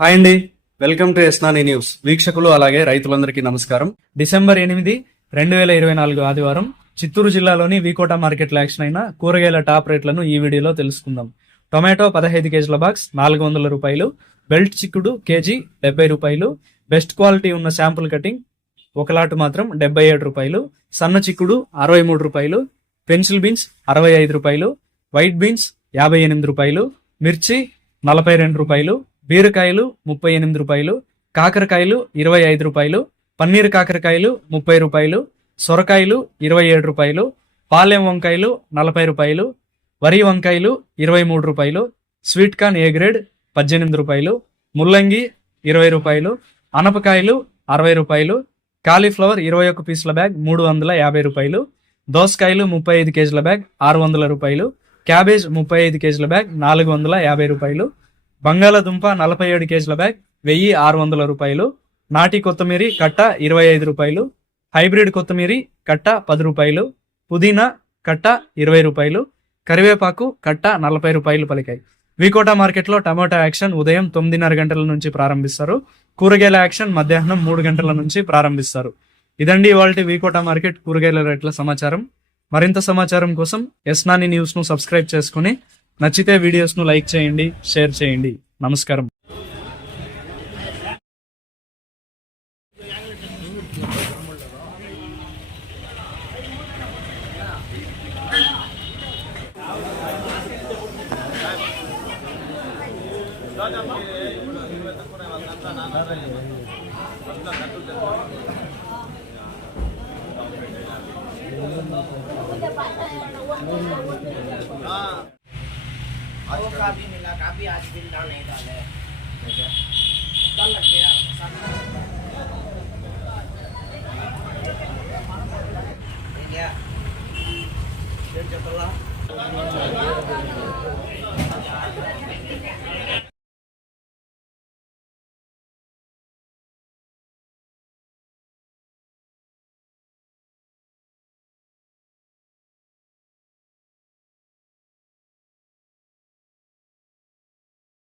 Hi అండి. Welcome to ఎస్నాని news. వీక్షకులు అలాగే రైతులందరికీ నమస్కారం. డిసెంబర్ ఎనిమిది రెండు వేల ఇరవై నాలుగు ఆదివారం చిత్తూరు జిల్లాలోని వీకోట మార్కెట్లో యాక్షన్ అయిన కూరగాయల టాప్ రేట్లను ఈ వీడియోలో తెలుసుకుందాం. టొమాటో పదహైదు కేజీల బాక్స్ నాలుగు వందల రూపాయలు. బెల్ట్ చిక్కుడు కేజీ డెబ్బై రూపాయలు. బెస్ట్ క్వాలిటీ ఉన్న శాంపుల్ కటింగ్ ఒక లాటు మాత్రం డెబ్బై ఏడు రూపాయలు. సన్న చిక్కుడు అరవై మూడు రూపాయలు. పెన్సిల్ బీన్స్ అరవై ఐదు రూపాయలు. వైట్ బీన్స్ యాభై ఎనిమిది రూపాయలు. మిర్చి నలభై రెండు రూపాయలు. బీరకాయలు ముప్పై ఎనిమిది రూపాయలు కాకరకాయలు ఇరవై ఐదు రూపాయలు పన్నీర్ కాకరకాయలు ముప్పై రూపాయలు సొరకాయలు ఇరవై ఏడు రూపాయలు పాలెం వంకాయలు నలభై రూపాయలు వరి వంకాయలు ఇరవై మూడు రూపాయలు స్వీట్ కార్న్ ఏ గ్రేడ్ పద్దెనిమిది రూపాయలు ముల్లంగి ఇరవై రూపాయలు అనపకాయలు అరవై రూపాయలు కాలీఫ్లవర్ ఇరవై ఒక్క పీసుల బ్యాగ్ మూడు వందల యాభై రూపాయలు దోసకాయలు ముప్పై ఐదు కేజీల బ్యాగ్ ఆరు వందల రూపాయలు క్యాబేజ్ ముప్పై ఐదు కేజీల బ్యాగ్ నాలుగు వందల యాభై రూపాయలు బంగాళాదుంప నలభై ఏడు కేజీల బ్యాగ్ వెయ్యి ఆరు వందల రూపాయలు. నాటి కొత్తిమీరి కట్ట ఇరవై ఐదు రూపాయలు. హైబ్రిడ్ కొత్తిమీరి కట్ట పది రూపాయలు. పుదీనా కట్ట ఇరవై రూపాయలు. కరివేపాకు కట్ట నలభై రూపాయలు పలికాయి. వికోటా మార్కెట్లో టమాటా యాక్షన్ ఉదయం తొమ్మిదిన్నర గంటల నుంచి ప్రారంభిస్తారు. కూరగాయల యాక్షన్ మధ్యాహ్నం మూడు గంటల నుంచి ప్రారంభిస్తారు. ఇదండి ఇవాళ వికోటా మార్కెట్ కూరగాయల రేట్ల సమాచారం. మరింత సమాచారం కోసం ఎస్నాని న్యూస్ను సబ్స్క్రైబ్ చేసుకుని నచ్చితే వీడియోస్ను లైక్ చేయండి షేర్ చేయండి. నమస్కారం. वो काफ़ी मिला काफ़ी आज मिलना नहीं डाले कल लग गया क्या? फिर चपला